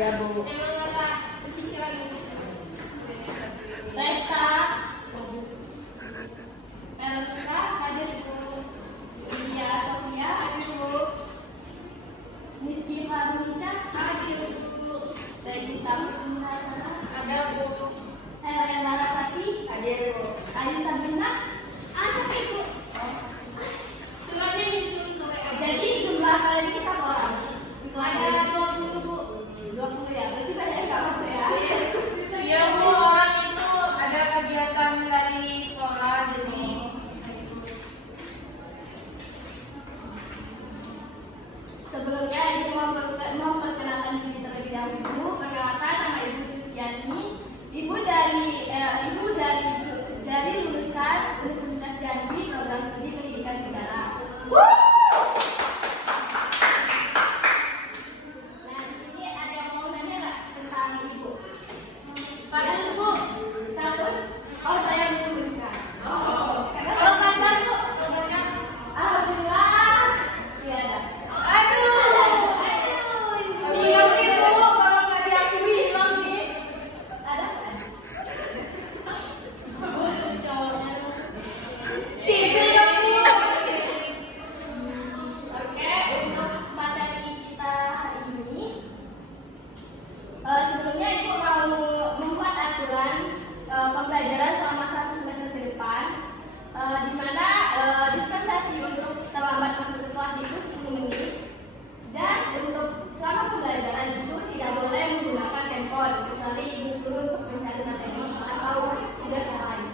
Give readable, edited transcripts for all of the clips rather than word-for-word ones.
Ya, Bu. Resta, Elvira, hadir Bu. Lia Sofia, hadir Bu. Miski Farunisha, hadir Bu. Regita Purnasana, ada Bu. Helena Rasati, Hadir, Bu. Ayu Sabrina, Ada Bu. Suratnya disuruh ke WA. jadi jumlah kali ini kita bawa Ada 20 Bu. 20 ya, berarti banyak nggak Mas ya? Iya Bu, orang itu ada kegiatan dari sekolah jadi Sebelumnya Ibu memperkenalkan diri terlebih dahulu. Perkenalkan, nama Ibu Suciani. Ibu dari lulusan Universitas Jambi, program studi pendidikan sejarah. Nah, di sini ada yang mau nanya nggak tentang Ibu? Pada Bu. Status? Oh, saya memberikan. Karena Kalau pacar Bu. alhamdulillah tiada. Aduh. Bilang Ibu, kalau nggak diakui bilang nih. Ada nggak? Bu, cowoknya Bu. Sipil dong Bu. Oke, untuk materi kita hari ini, sebelumnya Ibu mau membuat aturan pembelajaran selama 1 semester ke depan, di mana dispensasi untuk terlambat masuk ke kelas itu 10 menit, dan untuk selama pembelajaran itu tidak boleh menggunakan handphone kecuali disuruh untuk mencari materi atau tugas yang lain.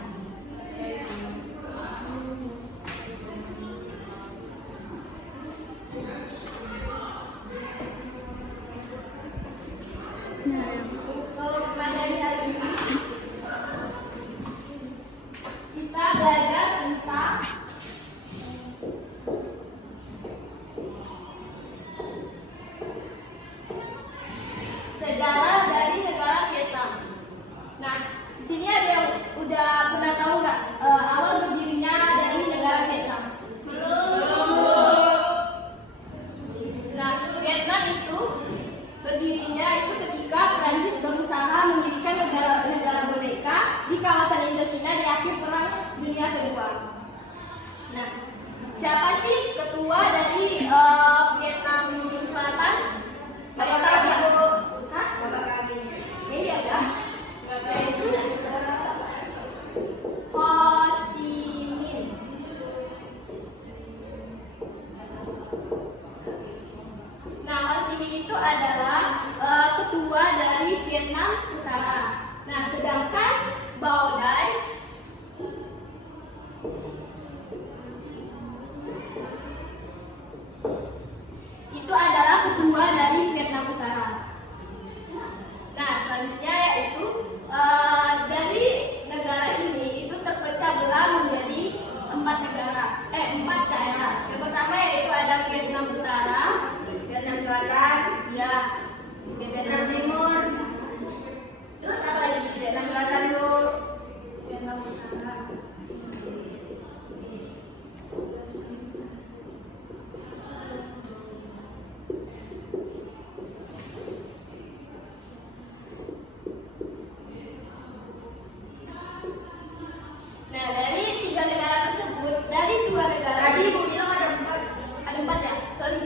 Untuk materi hari ini, kita belajar tentang sejarah dari negara Vietnam. Nah, di sini ada yang udah pernah tahu nggak awal berdirinya dari negara Vietnam? Nah, Vietnam itu berdirinya itu ketika Prancis berusaha mendirikan negara merdeka di kawasan Indochina di akhir Perang Dunia Kedua. Nah, siapa sih ketua dari Vietnam Selatan? Bapak kami, Bu. Hah? Bapak kami. Iya ya. Yaitu Ho Chi Minh. Nah, Ho Chi Minh itu adalah ketua dari Vietnam Utara. Nah, sedangkan Bao Dai itu adalah ketua dari Vietnam Utara. Nah, selanjutnya yaitu dari negara ini itu terpecah belah menjadi 4 daerah. Yang pertama yaitu ada Vietnam Utara, Vietnam Selatan, ya, Vietnam Timur, terus apa lagi? Vietnam Selatan, Bu. Vietnam Utara. Nah, dari 3 negara tersebut, dari 2 negara Tadi Bu bilang ada 4. ada 4 ya? Sorry.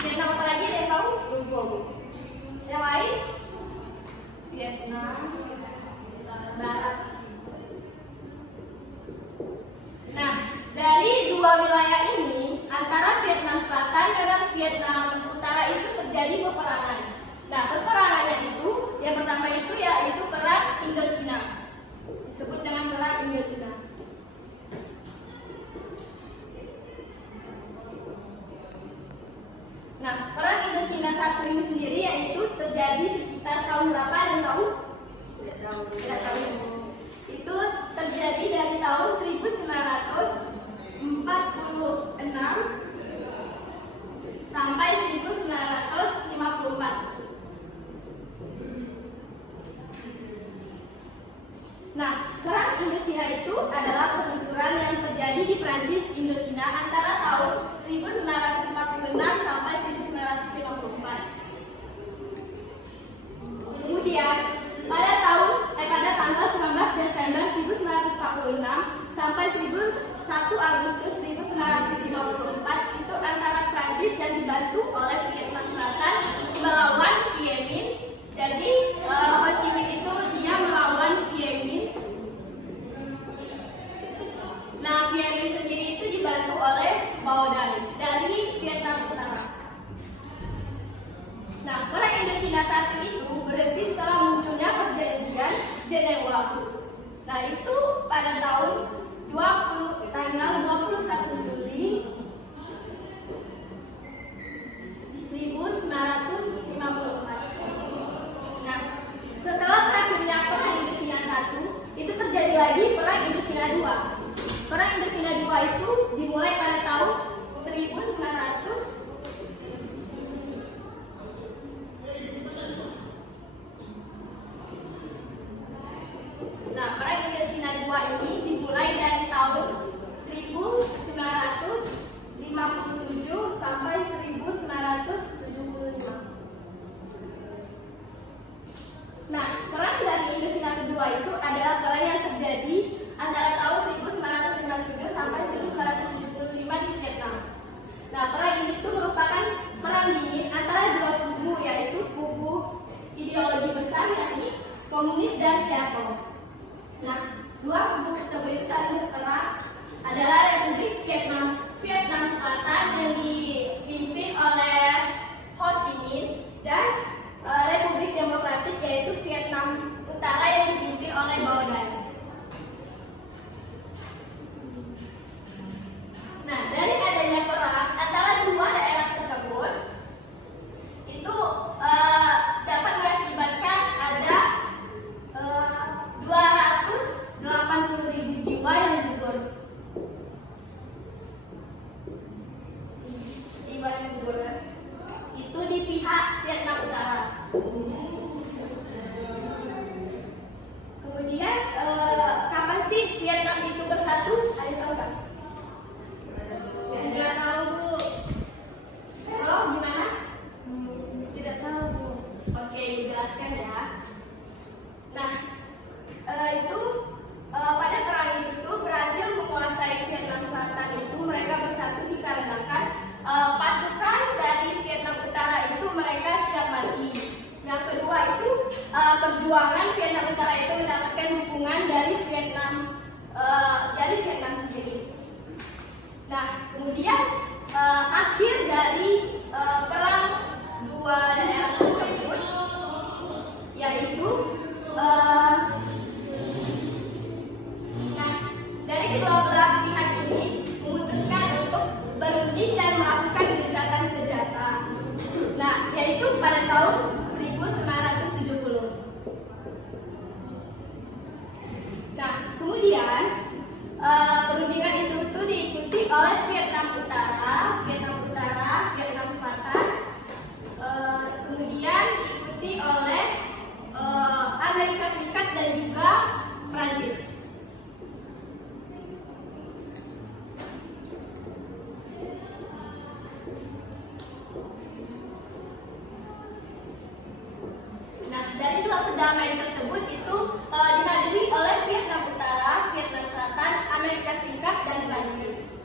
Vietnam apa lagi ada yang tahu? Lupa, Bu. Yang lain? Vietnam Barat. Nah, dari 2 wilayah ini, antara Vietnam Selatan dan Vietnam Utara itu terjadi peperangan. Nah, peperangannya itu, yang pertama itu yaitu Perang Indochina. Disebut dengan Perang Indochina. Nah, Perang Indochina 1 ini sendiri yaitu terjadi sekitar tahun berapa? Ada yang tahu? Tidak tahu. Itu terjadi dari tahun 1946 sampai 1954. Nah, Perang Indochina itu adalah pertempuran yang terjadi di Prancis Prancis Indochina antara tahun 1946 sampai 1954. Kemudian pada tanggal 19 Desember 1946 sampai 1 Agustus 1954 itu antara Prancis yang dibantu oleh Vietnam Selatan melawan Vietnam. Jadi Ho Chi Minh itu dia melawan Vietnam. Nah, Vietnam sendiri itu dibantu oleh Bao Dai dari Vietnam Utara. Nah, Perang Indochina saat itu berhenti setelah munculnya perjanjian Jenewa. Nah, itu pada tanggal 21 Juli 1954. Nah, setelah berakhirnya Perang Indochina I, itu terjadi lagi Perang Indochina II. Perang Indochina II itu dimulai pada tahun 1900. Nah, Perang Indochina II ini dimulai dari tahun 1957 sampai 1975. Nah, perang dari Indochina kedua itu adalah perang yang terjadi antara tahun 1957 sampai 1975 di Vietnam. Nah, perang ini tuh merupakan perang dingin antara dua kubu, yaitu kubu ideologi besar yakni komunis dan Vietcong. Nah, dua kubu tersebut itu saling berperang adalah Republik Vietnam Selatan yang dipimpin oleh Ho Chi Minh dan Republik Demokratik yaitu Vietnam Utara yang dipimpin oleh Bao Dai. Nah, dari adanya perang antara dua daerah tersebut itu dapat mengakibatkan ada 280.000 jiwa yang gugur. Itu di pihak Vietnam Utara. Kemudian kapan sih Vietnam itu bersatu? Ada tahu nggak? Enggak tahu, Bu. Oh, gimana? Tidak tahu, Bu. Oke, dijelaskan ya. Nah, itu pada perang itu tuh berhasil menguasai Vietnam Selatan itu mereka bersatu dikarenakan pasukan dari Vietnam Utara itu mereka siap mati. Yang kedua itu perjuangan Vietnam Utara itu mendapatkan dukungan dari Vietnam sendiri. Nah, kemudian akhir dari perang dua daerah tersebut yaitu dari kedua belah pihak ini memutuskan untuk berunding dan melakukan gencatan senjata. Nah, yaitu pada tahun 1970. Nah, kemudian perundingan itu diikuti oleh Vietnam Utara, Vietnam Selatan, kemudian diikuti oleh Amerika Serikat dan juga Prancis. Dari dua perdamaian tersebut itu dihadiri oleh Vietnam Utara, Vietnam Selatan, Amerika Serikat, dan Prancis.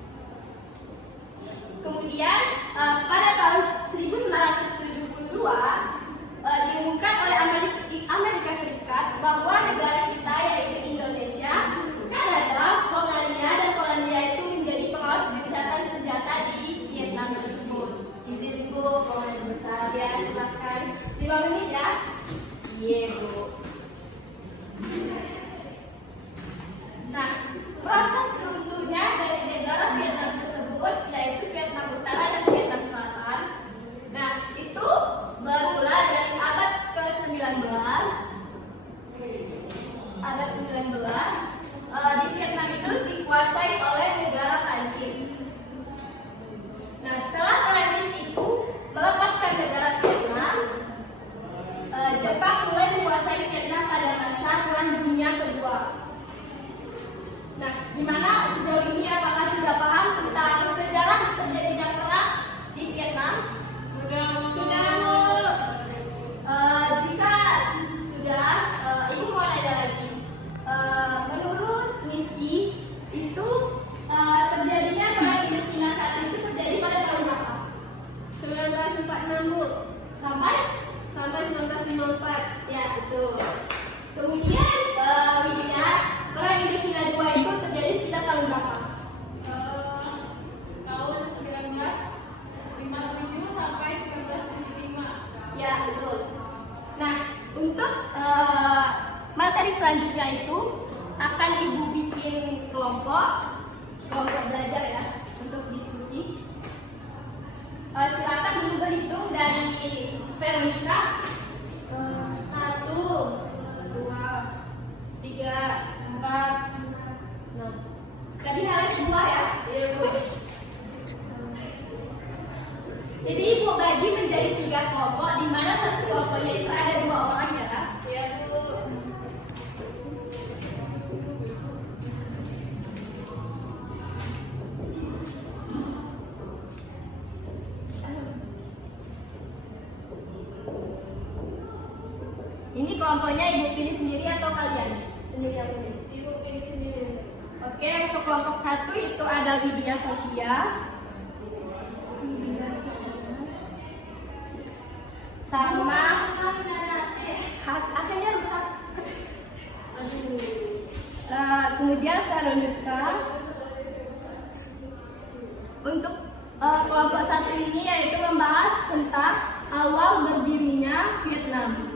selanjutnya itu akan ibu bikin kelompok belajar ya untuk diskusi. Silakan dulu berhitung dari Veronica. 1, 2, 3, 4, 6. Tadi harus 2 ya. Iya Bu. Jadi ibu bagi menjadi 3 kelompok, di mana satu kelompoknya itu ada 2 orang ya Kak? Iya Bu. Ini kelompoknya ibu pilih sendiri atau kalian? Sendiri yang pilih. Ibu pilih sendiri. Oke, untuk kelompok 1 itu ada Widya Sofia. Sama AC-nya rusak. Kemudian Veronica. Untuk kelompok 1 ini yaitu membahas tentang awal berdirinya Vietnam.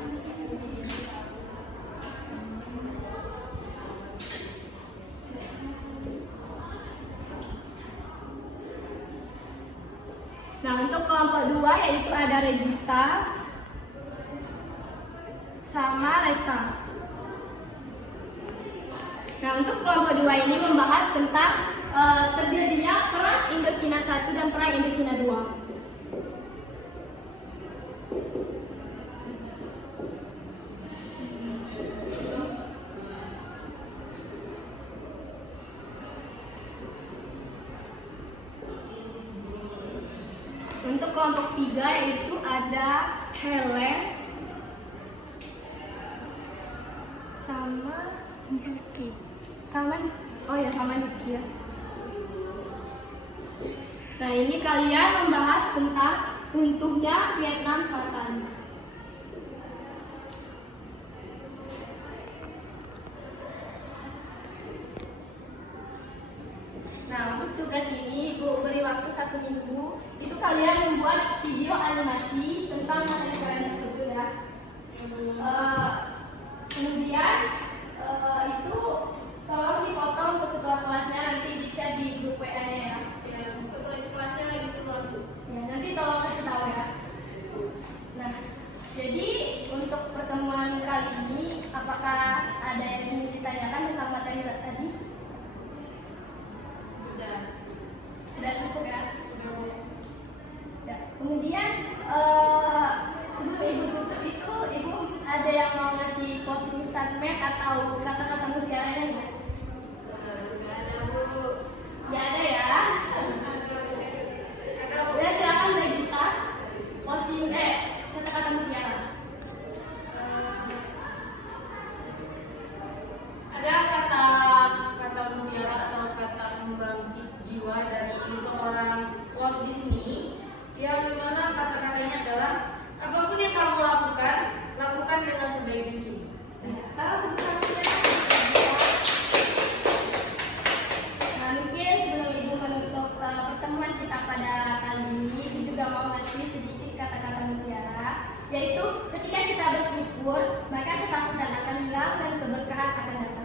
Nah, untuk kelompok 2 yaitu ada Regita sama Resta. Nah, untuk kelompok 2 ini membahas tentang terjadinya Perang Indochina 1 dan Perang Indochina 2. Untuk kelompok 3 yaitu ada Helen sama Rizky ya. Nah, ini kalian membahas tentang runtuhnya Vietnam Selatan. Nah, untuk tugas ini Ibu beri waktu 1 minggu. Itu kalian membuat video animasi tentang materi kalian tersebut ya. Kemudian itu tolong difoto untuk ketua kelasnya, nanti di-share di grup WA-nya ya. Ya, ketua kelasnya lagi keluar Bu. Ya, nanti tolong kasih tahu ya. Nah, jadi untuk pertemuan kali ini, apakah ada yang ingin ditanyakan tentang materi tadi? Sudah cukup ya? Ya. Kemudian sebelum Ibu tutup itu, Ibu ada yang mau ngasih closing statement atau kata-kata mutiaranya nggak? Nggak ada Bu. Nggak ada ya? Ya, silakan Regita. Closing kata-kata mutiara. Ada kata mutiara atau kata membangkit jiwa dari seorang Walt Disney yang dimana kata-katanya adalah apapun yang kamu lakukan, lakukan dengan sebaik mungkin. Kalau kebutuhannya, nah mungkin sebelum Ibu menutup pertemuan kita pada kali ini, Ibu juga mau ngasih sedikit kata-kata mutiara, yaitu ketika kita bersyukur, maka ketakutan akan hilang dan keberkahan akan datang.